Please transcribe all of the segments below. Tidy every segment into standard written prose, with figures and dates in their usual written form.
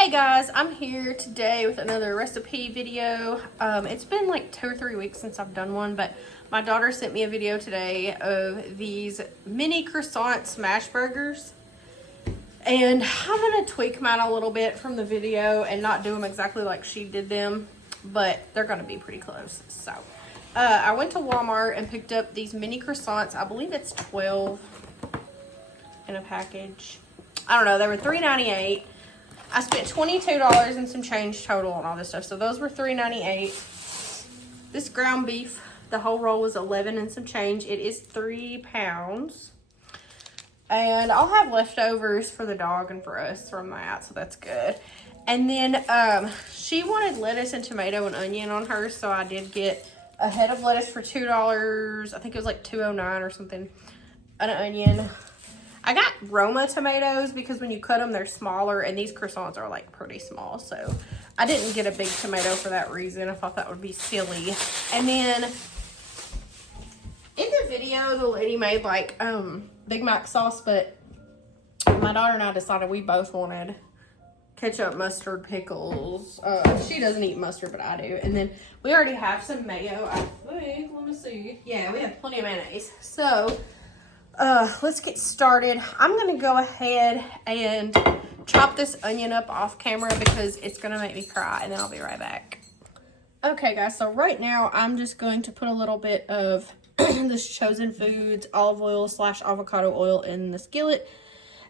Hey guys, I'm here today with another recipe video. It's been like 2 or 3 weeks since I've done one, but my daughter sent me a video today of these mini croissant smash burgers. And I'm gonna tweak mine a little bit from the video and not do them exactly like she did them, but they're gonna be pretty close. So, I went to Walmart and picked up these mini croissants. I believe it's 12 in a package. I don't know, they were $3.98. I spent $22 and some change total on all this stuff. So those were $3.98. This ground beef, the whole roll was $11 and some change. It is 3 pounds. And I'll have leftovers for the dog and for us from that, so that's good. And then she wanted lettuce and tomato and onion on hers, so I did get a head of lettuce for $2. I think it was like $2.09 or something. An onion. I got Roma tomatoes because when you cut them, they're smaller, and these croissants are like pretty small. So I didn't get a big tomato for that reason. I thought that would be silly. And then in the video, the lady made like Big Mac sauce, but my daughter and I decided we both wanted ketchup, mustard, pickles. She doesn't eat mustard, but I do. And then we already have some mayo. I think, let me see. Yeah, we have plenty of mayonnaise. So let's get started. I'm gonna go ahead and chop this onion up off camera because it's gonna make me cry, and then I'll be right back. Okay guys, so right now I'm just going to put a little bit of this Chosen Foods olive oil / avocado oil in the skillet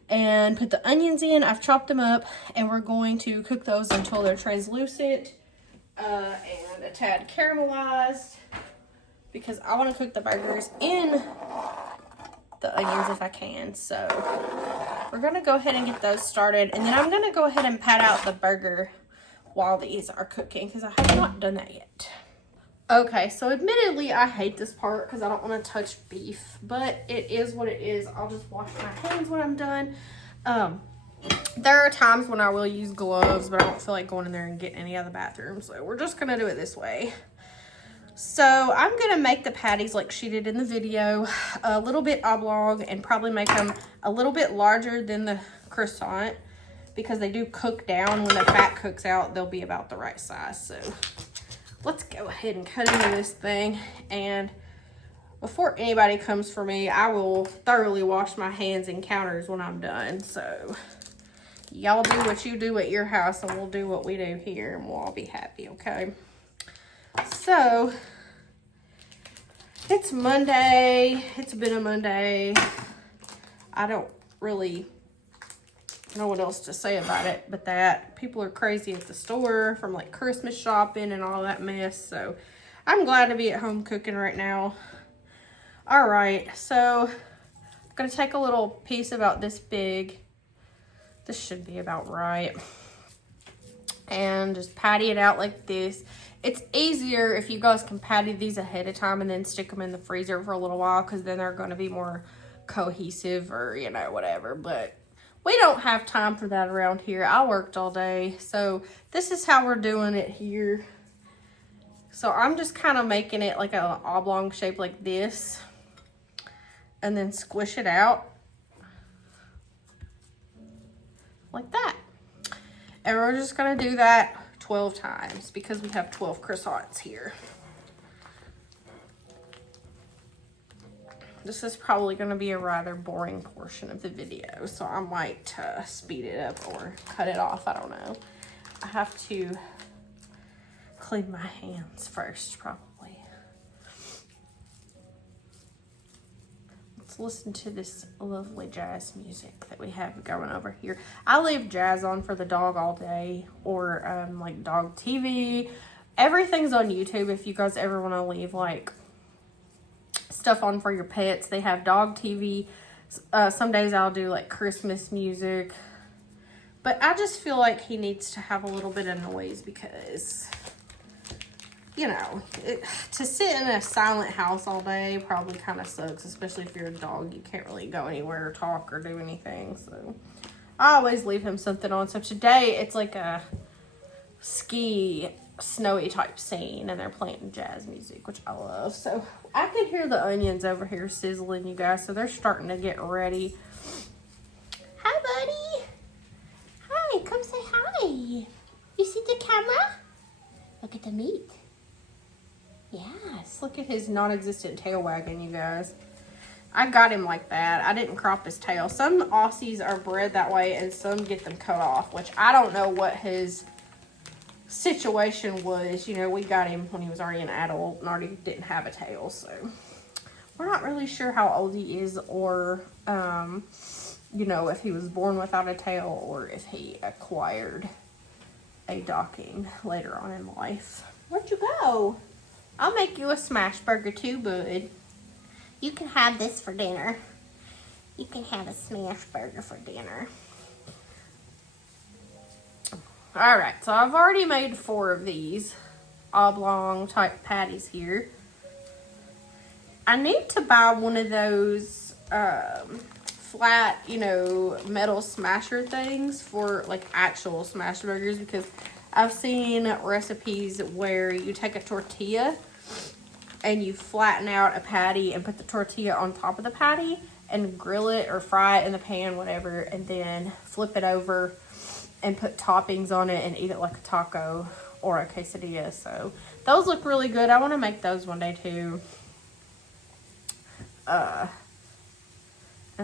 and put the onions in. I've chopped them up, and we're going to cook those until they're translucent and a tad caramelized, because I want to cook the burgers in the onions if I can. So we're gonna go ahead and get those started, and then I'm gonna go ahead and pat out the burger while these are cooking because I have not done that yet. Okay, so admittedly I hate this part because I don't want to touch beef, but it is what it is. I'll just wash my hands when I'm done. There are times when I will use gloves, but I don't feel like going in there and getting any out of the bathroom, so we're just gonna do it this way. So I'm gonna make the patties like she did in the video, a little bit oblong, and probably make them a little bit larger than the croissant because they do cook down. When the fat cooks out, they'll be about the right size. So let's go ahead and cut into this thing. And before anybody comes for me, I will thoroughly wash my hands and counters when I'm done. So y'all do what you do at your house, and we'll do what we do here, and we'll all be happy, okay? So it's Monday. It's been a Monday. I don't really know what else to say about it, but that people are crazy at the store from like Christmas shopping and all that mess. So I'm glad to be at home cooking right now. All right, so I'm gonna take a little piece about this big. This should be about right. And just patty it out like this. It's easier if you guys can patty these ahead of time and then stick them in the freezer for a little while, because then they're going to be more cohesive, or, you know, whatever. But we don't have time for that around here. I worked all day, so this is how we're doing it here. So I'm just kind of making it like an oblong shape like this, and then squish it out like that. And we're just going to do that 12 times because we have 12 croissants here. This is probably going to be a rather boring portion of the video, so I might speed it up or cut it off. I don't know. I have to clean my hands first, probably. Let's listen to this lovely jazz music that we have going over here. I leave jazz on for the dog all day, or like dog TV. Everything's on YouTube if you guys ever want to leave like stuff on for your pets. They have dog TV. Some days I'll do like Christmas music, but I just feel like he needs to have a little bit of noise because, you know, to sit in a silent house all day probably kind of sucks, especially if you're a dog. You can't really go anywhere or talk or do anything. So I always leave him something on. So today it's like a ski snowy type scene, and they're playing jazz music, which I love. So I can hear the onions over here sizzling, you guys. So they're starting to get ready. Hi, buddy. Hi, come say hi. Look at the meat. Yes, look at his non-existent tail wagging, you guys. I got him like that. I didn't crop his tail. Some Aussies are bred that way and some get them cut off, which I don't know what his situation was. You know, we got him when he was already an adult and already didn't have a tail, so we're not really sure how old he is or, you know, if he was born without a tail or if he acquired a docking later on in life. Where'd you go? I'll make you a smash burger too, bud. You can have this for dinner. You can have a smash burger for dinner. Alright, so I've already made 4 of these oblong type patties here. I need to buy one of those flat, you know, metal smasher things for like actual smash burgers, because I've seen recipes where you take a tortilla and you flatten out a patty and put the tortilla on top of the patty and grill it or fry it in the pan, whatever, and then flip it over and put toppings on it and eat it like a taco or a quesadilla. So those look really good. I want to make those one day too. And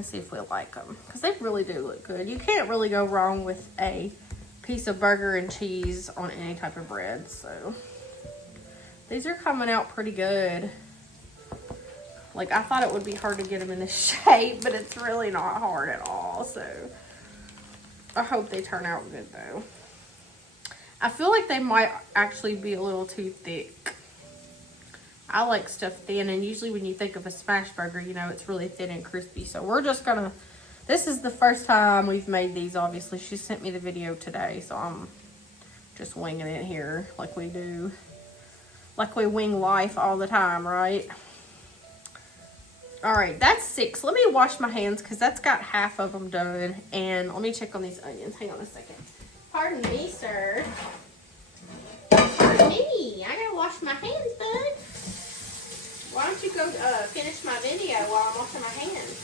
see if we like them, because they really do look good. You can't really go wrong with a piece of burger and cheese on any type of bread. So these are coming out pretty good. Like, I thought it would be hard to get them in this shape, but it's really not hard at all. So I hope they turn out good though. I feel like they might actually be a little too thick. I like stuff thin, and usually when you think of a smash burger, you know, it's really thin and crispy. So we're just gonna, this is the first time we've made these, obviously. She sent me the video today, so I'm just winging it here like we do. Like we wing life all the time, right? Alright, that's 6. Let me wash my hands because that's got half of them done. And let me check on these onions. Hang on a second. Pardon me, sir. Pardon me. I gotta wash my hands, bud. Why don't you go finish my video while I'm washing my hands?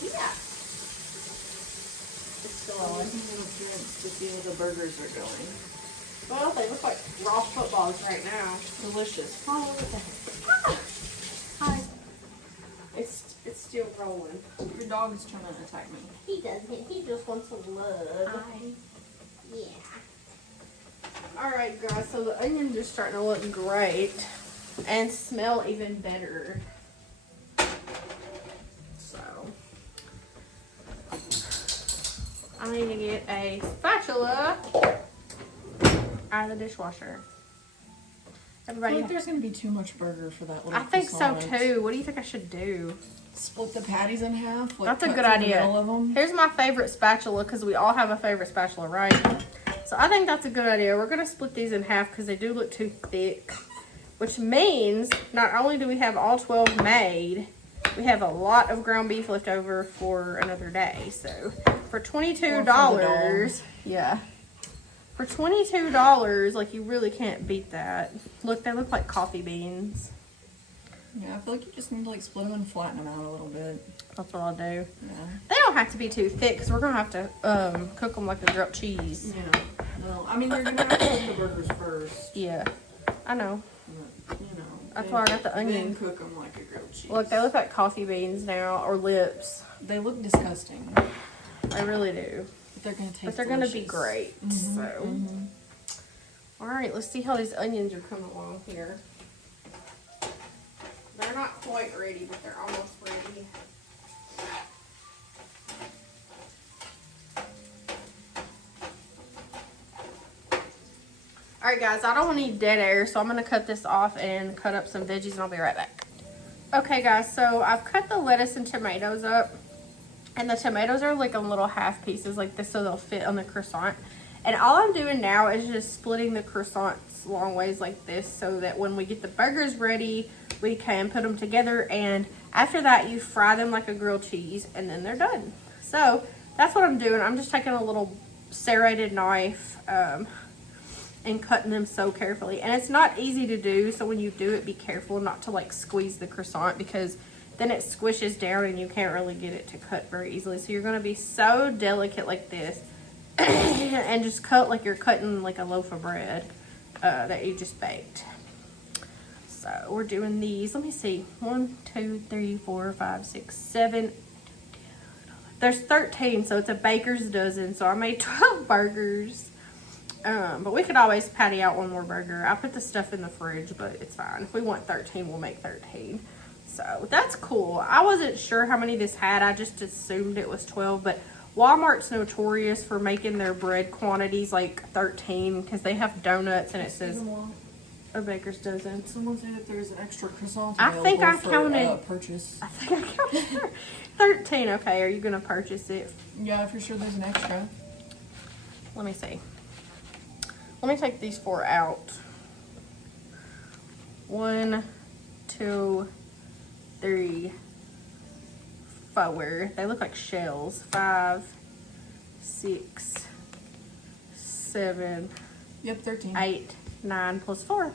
Yeah. It's still on. To see how the burgers are going. Well, they look like raw footballs right now. Delicious. Oh, look at that. Hi. It's still rolling. Your dog is trying to attack me. He doesn't. He just wants some love. Yeah. Alright, guys, so the onions are starting to look great and smell even better. So, I need to get a spatula out of the dishwasher. I Everybody, feel like there's going to be too much burger for that little I think croissant. so too. What do you think I should do? Split the patties in half. Like, That's a cut good through idea. The middle of them. Here's my favorite spatula, because we all have a favorite spatula, right? So I think that's a good idea. We're going to split these in half because they do look too thick. Which means not only do we have all 12 made, we have a lot of ground beef left over for another day. So for $22, yeah. For $22, like, you really can't beat that. Look, they look like coffee beans. Yeah, I feel like you just need to like split them and flatten them out a little bit. That's what I'll do. Yeah. They don't have to be too thick because we're going to have to cook them like a grilled cheese. Yeah. Well, I mean, you're going to have to cook the burgers first. Yeah, I know. But, you know. That's why I got the onion. Then cook them like a grilled cheese. Look, they look like coffee beans now, or lips. They look disgusting. They really do. But they're going to taste But they're going to be great. Mm-hmm, So, all right, let's see how these onions are coming along here. They're not quite ready, but they're almost ready. All right, guys, I don't want any dead air, so I'm going to cut this off and cut up some veggies, and I'll be right back. Okay, guys, so I've cut the lettuce and tomatoes up, and the tomatoes are like in little half pieces like this so they'll fit on the croissant. And all I'm doing now is just splitting the croissants long ways like this so that when we get the burgers ready, we can put them together, and after that you fry them like a grilled cheese, and then they're done. So that's what I'm doing. I'm just taking a little serrated knife and cutting them so carefully, and it's not easy to do, so when you do it, be careful not to like squeeze the croissant, because then it squishes down and you can't really get it to cut very easily. So you're going to be so delicate like this and just cut like you're cutting like a loaf of bread that you just baked. So we're doing these. Let me see. 1, 2, 3, 4, 5, 6, 7. There's 13, so it's a baker's dozen. So I made 12 burgers. But we could always patty out one more burger. I put the stuff in the fridge, but it's fine. If we want 13, we'll make 13. So that's cool. I wasn't sure how many this had. I just assumed it was 12. But Walmart's notorious for making their bread quantities like 13 because they have donuts and it says a baker's dozen. Someone said that there's an extra croissant I think I counted. Purchase. I think I counted 13. Okay, are you going to purchase it? Yeah, for sure there's an extra. Let me see. Let me take these 4 out. 1, 2, 3, 4. They look like shells. 5, 6, 7. Yep, 13. 8, 9 plus 4.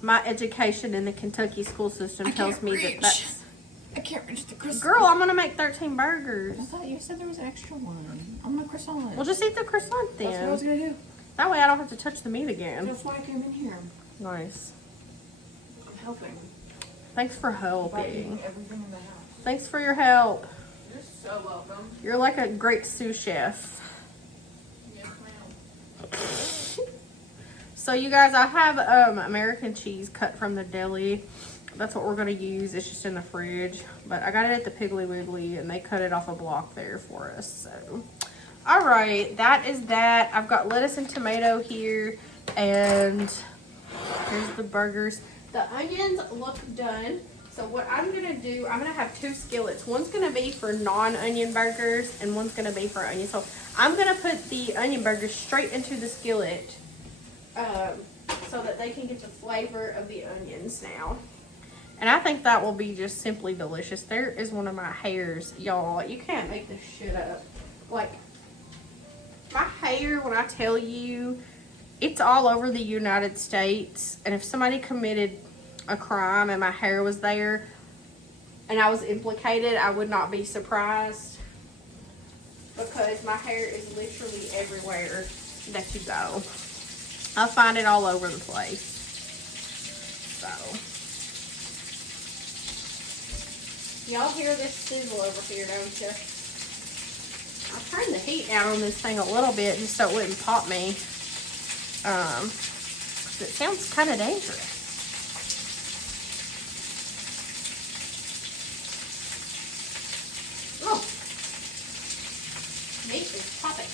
My education in the Kentucky school system tells me that that's... I can't reach the croissant. Girl, I'm going to make 13 burgers. I thought you said there was an extra one. I'm gonna croissant. Well, just eat the croissant then. That's what I was gonna do. That way I don't have to touch the meat again. That's why I came in here. Nice. I'm helping. Thanks for By helping. eating everything in the house. Thanks for your help. You're so welcome. You're like a great sous chef. Yes, ma'am. So you guys, I have American cheese cut from the deli. That's what we're going to use. It's just in the fridge. But I got it at the Piggly Wiggly and they cut it off a block there for us. So, alright, that is that. I've got lettuce and tomato here. And here's the burgers. The onions look done. So what I'm going to do, I'm going to have 2 skillets. One's going to be for non-onion burgers and one's going to be for onion. So I'm going to put the onion burgers straight into the skillet so that they can get the flavor of the onions now. And I think that will be just simply delicious. There is one of my hairs, y'all. You can't make this shit up. Like, my hair, when I tell you, it's all over the United States. And if somebody committed a crime and my hair was there and I was implicated, I would not be surprised. Because my hair is literally everywhere that you go. I find it all over the place. So... y'all hear this sizzle over here, don't you? I turned the heat down on this thing a little bit just so it wouldn't pop me. It sounds kind of dangerous. Oh, meat is popping.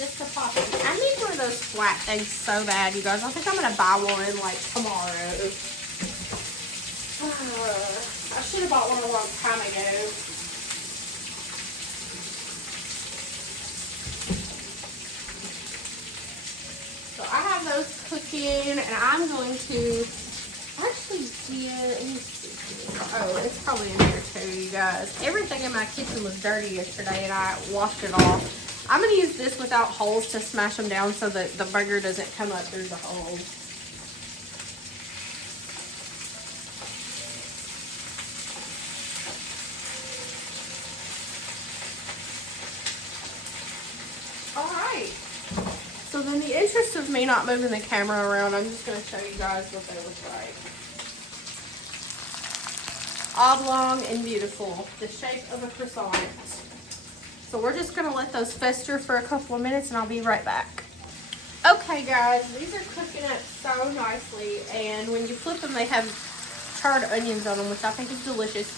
Just a popping. I need one of those flat things so bad, you guys. I think I'm gonna buy one like tomorrow. I should have bought one a long time ago. So I have those cooking, and I'm going to actually let me see. Oh, it's probably in here too, you guys. Everything in my kitchen was dirty yesterday, and I washed it off. I'm going to use this without holes to smash them down so that the burger doesn't come up through the holes. So in the interest of me not moving the camera around, I'm just going to show you guys what they look like. Oblong and beautiful. The shape of a croissant. So we're just going to let those fester for a couple of minutes and I'll be right back. Okay guys, these are cooking up so nicely. And when you flip them, they have charred onions on them, which I think is delicious.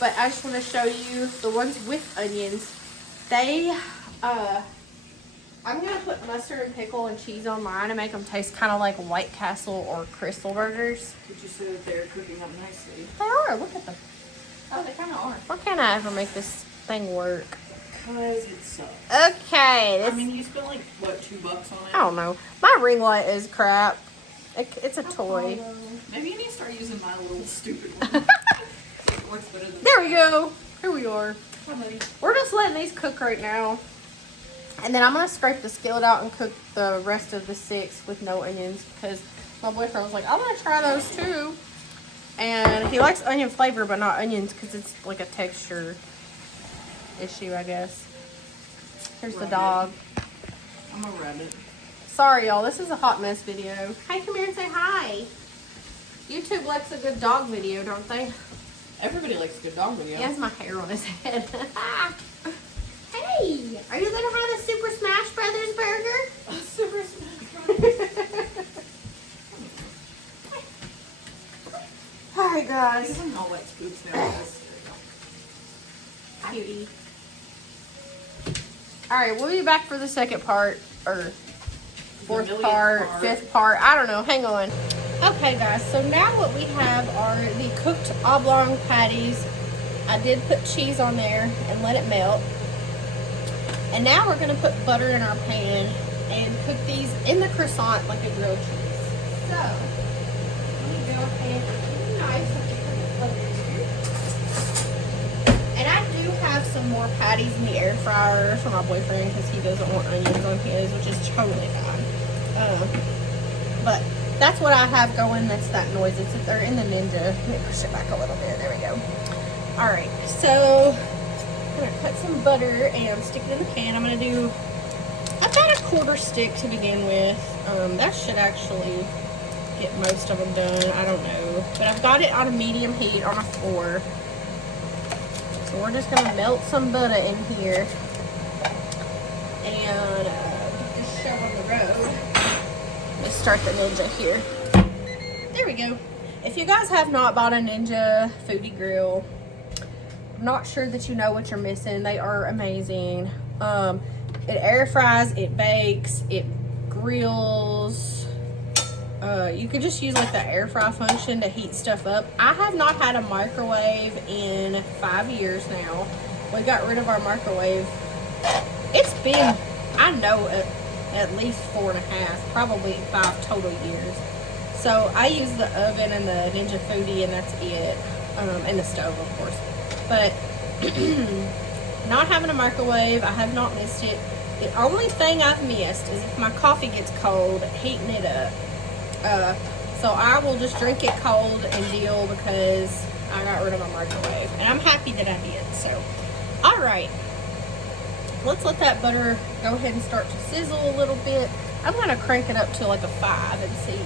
But I just want to show you the ones with onions. They, I'm going to put mustard and pickle and cheese on mine and make them taste kind of like White Castle or Crystal Burgers. Did you say that they're cooking up nicely? They are. Look at them. Oh, they kind of are. Why can't I ever make this thing work? Because it sucks. Okay. I mean, you spent like, what, $2 on it? I don't know. My ring light is crap. It's a toy. Maybe you need to start using my little stupid one. It works better than There we go. Here we are. Hi, buddy. We're just letting these cook right now. And then I'm going to scrape the skillet out and cook the rest of the 6 with no onions because my boyfriend was like, I want to try those too. And he likes onion flavor, but not onions because it's like a texture issue, I guess. Here's the dog. I'm a rabbit. Sorry, y'all. This is a hot mess video. Hey, come here and say hi. YouTube likes a good dog video, don't they? Everybody likes a good dog video. He has my hair on his head. Hey, are you gonna have a Super Smash Brothers burger? A Super Smash Brothers. All right, He guys. doesn't all like scoops now. Cutie. All right, we'll be back for the second part, or fourth millionth part, part. fifth part. I don't know. Hang on. Okay, guys. So now what we have are the cooked oblong patties. I did put cheese on there and let it melt. And now we're gonna put butter in our pan and cook these in the croissant like a grilled cheese. So let me go ahead and nice and put the butter in here. And I do have some more patties in the air fryer for my boyfriend because he doesn't want onions on his, which is totally fine. But that's what I have going. That's that noise. They're in the Ninja. Let me push it back a little bit. There we go. All right, so I'm gonna cut some butter and stick it in the pan. I'm gonna do about a quarter stick to begin with. That should actually get most of them done. I don't know, but I've got it on a medium heat on a 4. So we're just gonna melt some butter in here and get this show on the road. Let's start the Ninja here. There we go. If you guys have not bought a Ninja foodie grill, I'm not sure that you know what you're missing. They are amazing. It air fries, it bakes, it grills. You could just use like the air fry function to heat stuff up. I have not had a microwave in 5 years now. We got rid of our microwave. It's been, I know, at least 4.5, probably 5 total years. So I use the oven and the Ninja Foodie, and that's it. And the stove, of course. But not having a microwave, I have not missed it. The only thing I've missed is if my coffee gets cold, heating it up. So I will just drink it cold and deal because I got rid of my microwave. And I'm happy that I did. So, all right. Let's let that butter go ahead and start to sizzle a little bit. I'm going to crank it up to like a 5 and see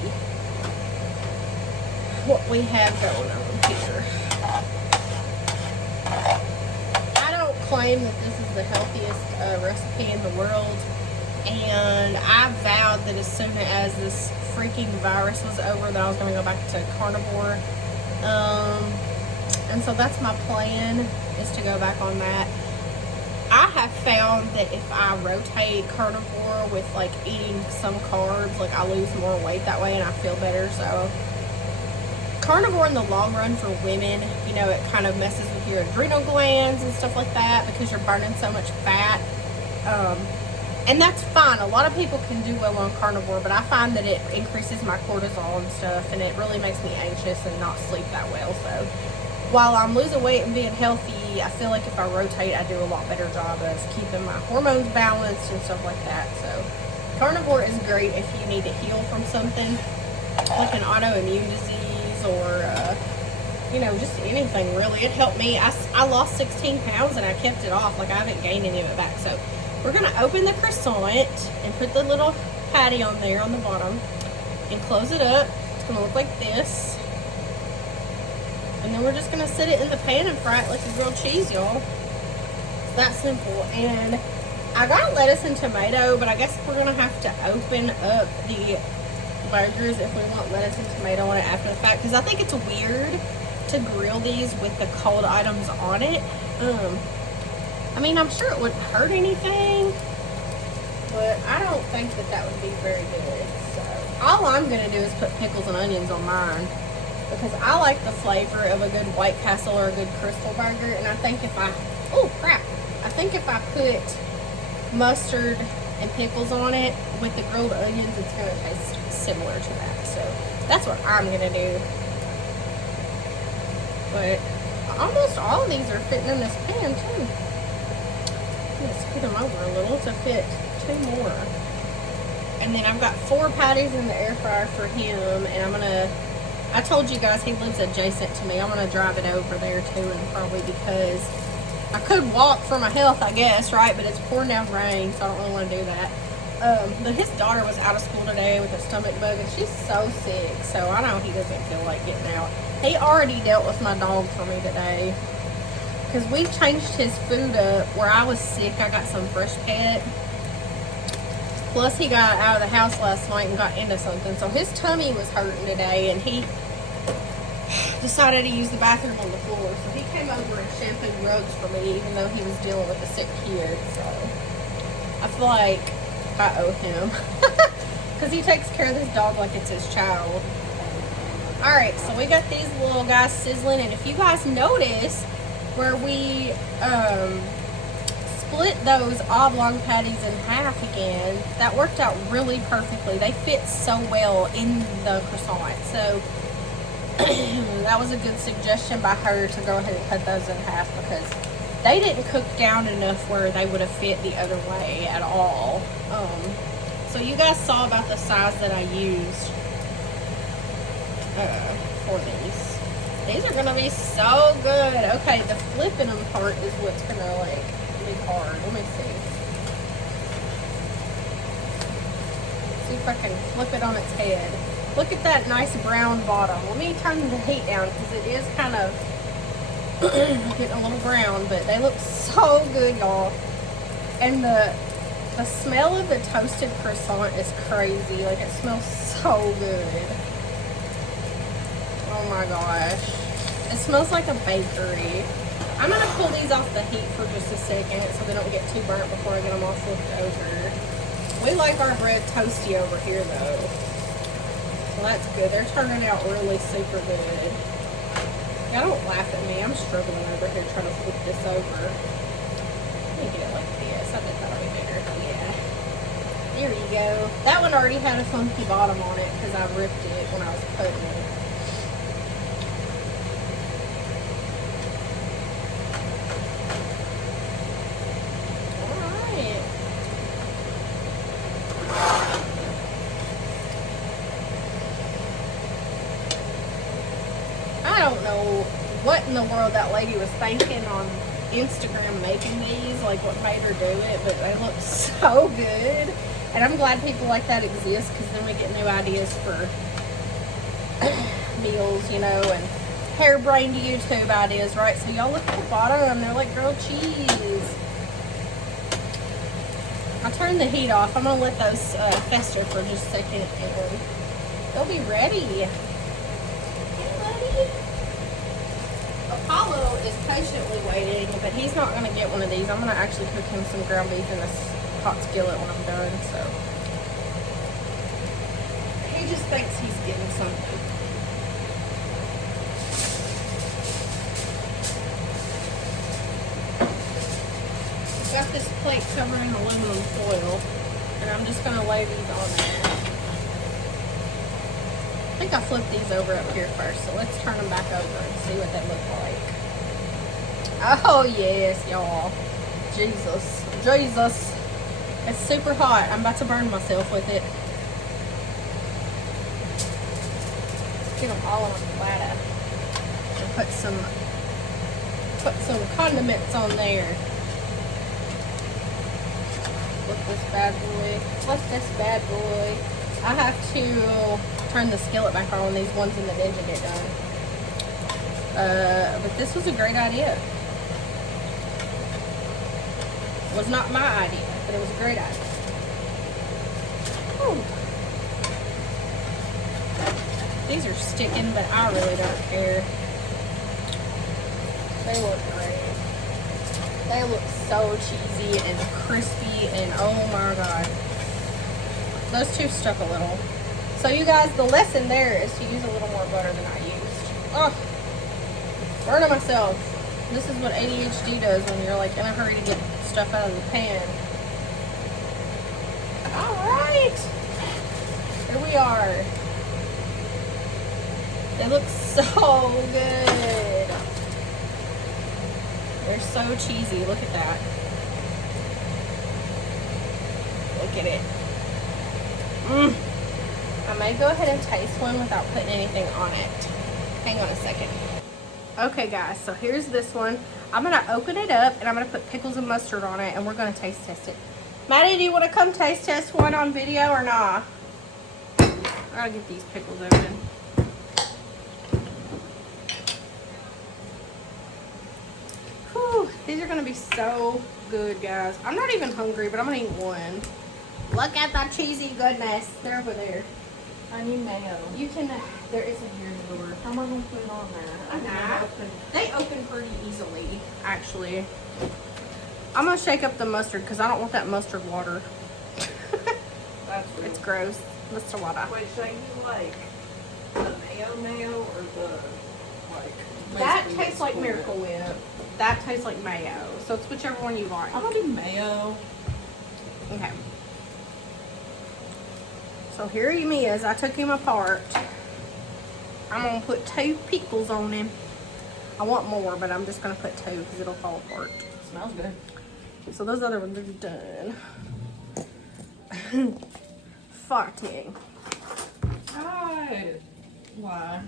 what we have going on here. I don't claim that this is the healthiest recipe in the world, and I vowed that as soon as this freaking virus was over that I was going to go back to carnivore, and so that's my plan, is to go back on that. I have found that if I rotate carnivore with like eating some carbs, like I lose more weight that way and I feel better. So carnivore in the long run for women, you know, it kind of messes with your adrenal glands and stuff like that because you're burning so much fat. And that's fine. A lot of people can do well on carnivore, but I find that it increases my cortisol and stuff, and it really makes me anxious and not sleep that well. So while I'm losing weight and being healthy, I feel like if I rotate, I do a lot better job of keeping my hormones balanced and stuff like that. So carnivore is great if you need to heal from something like an autoimmune disease or you know, just anything really. It helped me. I lost 16 pounds and I kept it off. Like I haven't gained any of it back. So we're gonna open the croissant and put the little patty on there on the bottom and close it up. It's gonna look like this. And then we're just gonna sit it in the pan and fry it like a grilled cheese, y'all. It's that simple. And I got lettuce and tomato, but I guess we're gonna have to open up the burgers if we want lettuce and tomato on it after the fact, because I think it's weird to grill these with the cold items on it. I mean, I'm sure it wouldn't hurt anything, but I don't think that that would be very good. So all I'm gonna do is put pickles and onions on mine, because I like the flavor of a good White Castle or a good Crystal burger. And I think if I put mustard and pickles on it with the grilled onions, it's gonna taste similar to that. So that's what I'm gonna do. But almost all of these are fitting in this pan too. I'm gonna scoot them over a little to fit 2 more. And then I've got 4 patties in the air fryer for him, and I'm gonna I told you guys he lives adjacent to me. I'm going to drive it over there too, and probably because I could walk for my health, I guess, right? But it's pouring down rain, so I don't really want to do that. But his daughter was out of school today with a stomach bug, and she's so sick, so I know he doesn't feel like getting out. He already dealt with my dog for me today, because we changed his food up. Where I was sick, I got some fresh pet. Plus, he got out of the house last night and got into something, so his tummy was hurting today, and he decided to use the bathroom on the floor. So he came over and shampooed rugs for me, even though he was dealing with a sick kid. So I feel like I owe him, because he takes care of this dog like it's his child. Alright, so we got these little guys sizzling, and if you guys notice where we split those oblong patties in half again, that worked out really perfectly. They fit so well in the croissant. So that was a good suggestion by her to go ahead and cut those in half, because they didn't cook down enough where they would have fit the other way at all. So you guys saw about the size that I used for these. These are gonna be so good. Okay, the flipping them part is what's gonna like be hard. Let me see. See if I can flip it on its head. Look at that nice brown bottom. Let me turn the heat down, because it is kind of getting a little brown, but they look so good, y'all. And the smell of the toasted croissant is crazy. Like, it smells so good. Oh my gosh. It smells like a bakery. I'm going to pull these off the heat for just a second so they don't get too burnt before I get them all flipped over. We like our bread toasty over here, though. So that's good. They're turning out really super good. Yeah, don't laugh at me. I'm struggling over here trying to flip this over. Let me get it like this. I bet that'll be better. Yeah. There you go. That one already had a funky bottom on it because I ripped it when I was putting it. Alright. I don't know what in the world that lady was thinking on Instagram making these, like what made her do it, but they look so good. And I'm glad people like that exist, because then we get new ideas for meals, you know, and harebrained YouTube ideas, right? So y'all look at the bottom, they're like grilled cheese. I'll turn the heat off. I'm gonna let those fester for just a second, and they'll be ready. Apollo is patiently waiting, but he's not going to get one of these. I'm going to actually cook him some ground beef in this hot skillet when I'm done, so. He just thinks he's getting something. I've got this plate covered in aluminum foil, and I'm just going to lay these on there. I think I flipped these over up here first, so let's turn them back over and see what they look like. Oh yes, y'all. Jesus. Jesus. It's super hot. I'm about to burn myself with it. Let's get them all on the platter. And put some condiments on there. Flip this bad boy. Flip this bad boy. I have to turn the skillet back on when these ones in the Ninja get done. But this was a great idea. It was not my idea, but it was a great idea. Whew. These are sticking, but I really don't care. They look great. They look so cheesy and crispy, and oh my god. Those two stuck a little. So you guys, the lesson there is to use a little more butter than I used. Oh, burning myself. This is what ADHD does when you're like in a hurry to get stuff out of the pan. Alright. Here we are. They look so good. They're so cheesy. Look at that. Look at it. I may go ahead and taste one without putting anything on it. Hang on a second. Okay guys, so here's this one. I'm gonna open it up and I'm gonna put pickles and mustard on it and we're gonna taste test it. Maddie, do you wanna come taste test one on video or not? I gotta get these pickles open. Whew, these are gonna be so good, guys. I'm not even hungry, but I'm gonna eat one. Look at that cheesy goodness. They're over there. I need mayo. You can, there is a here in the door. How am I going to put it on there? They open pretty easily, actually. I'm gonna shake up the mustard because I don't want that mustard water. That's weird. It's gross. Mustard water. Wait, should I use like the mayo or the like? That tastes like Miracle Whip. That tastes like mayo. So it's whichever one you like. I'm gonna do mayo. Okay. So here he is. I took him apart. I'm gonna put 2 pickles on him. I want more, but I'm just gonna put 2 because it'll fall apart. Smells good. So those other ones are done. Farting. Why?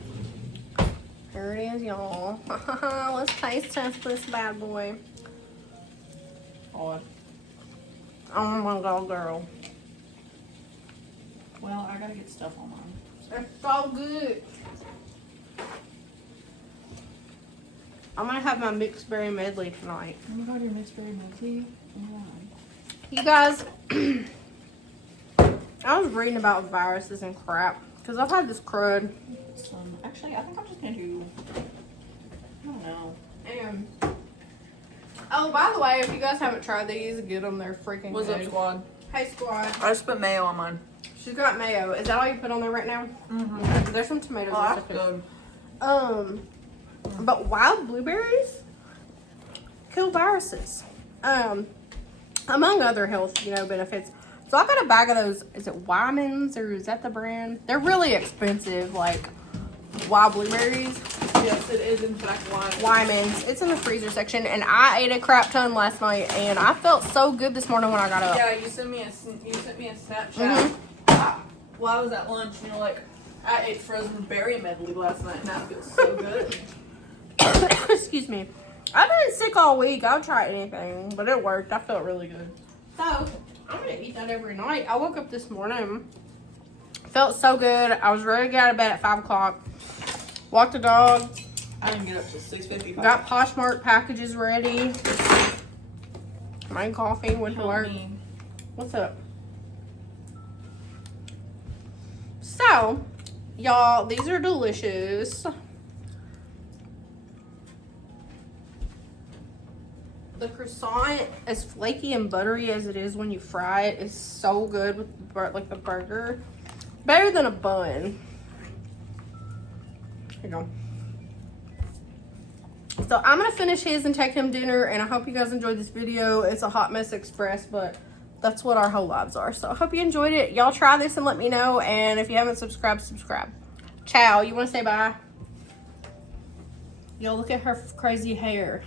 Here it is, y'all. Let's taste test this bad boy. Odd. Oh my god, girl. Well, I gotta get stuff on mine. It's so good. I'm gonna have my mixed berry medley tonight. Oh my god, your mixed berry milky. You guys, I was reading about viruses and crap because I've had this crud. Actually, I think I'm just gonna do. I don't know. And oh, by the way, if you guys haven't tried these, get them. They're freaking What's good. up, squad? Hey, squad. I just put mayo on mine. She's got mayo. Is that all you put on there right now? Mm-hmm. Okay, there's some tomatoes Oh, and that's stuff. good. But wild blueberries kill viruses. Among other health, benefits. So I got a bag of those. Is it Wyman's or is that the brand? They're really expensive, like wild blueberries. Yes, it is in fact Wyman's. It's in the freezer section, and I ate a crap ton last night, and I felt so good this morning when I got up. Yeah, you sent me a Snapchat. Mhm. While I was at lunch, and you're like, I ate frozen berry medley last night, and that feels so good. Excuse me. I've been sick all week. I'll try anything, but it worked. I felt really good. So I'm gonna eat that every night. I woke up this morning, felt so good. I was ready to get out of bed at 5 o'clock. Walked the dog. I didn't get up till 6:55. Got Poshmark packages ready. Made coffee. Went to work. What's up? So, y'all, these are delicious. The croissant, as flaky and buttery as it is when you fry it, is so good with like the burger. Better than a bun. Here you go. So I'm gonna finish his and take him dinner, and I hope you guys enjoyed this video. It's a hot mess express, but that's what our whole lives are. So I hope you enjoyed it. Y'all try this and let me know, and if you haven't subscribed, subscribe. Ciao. You want to say bye? Y'all look at her crazy hair.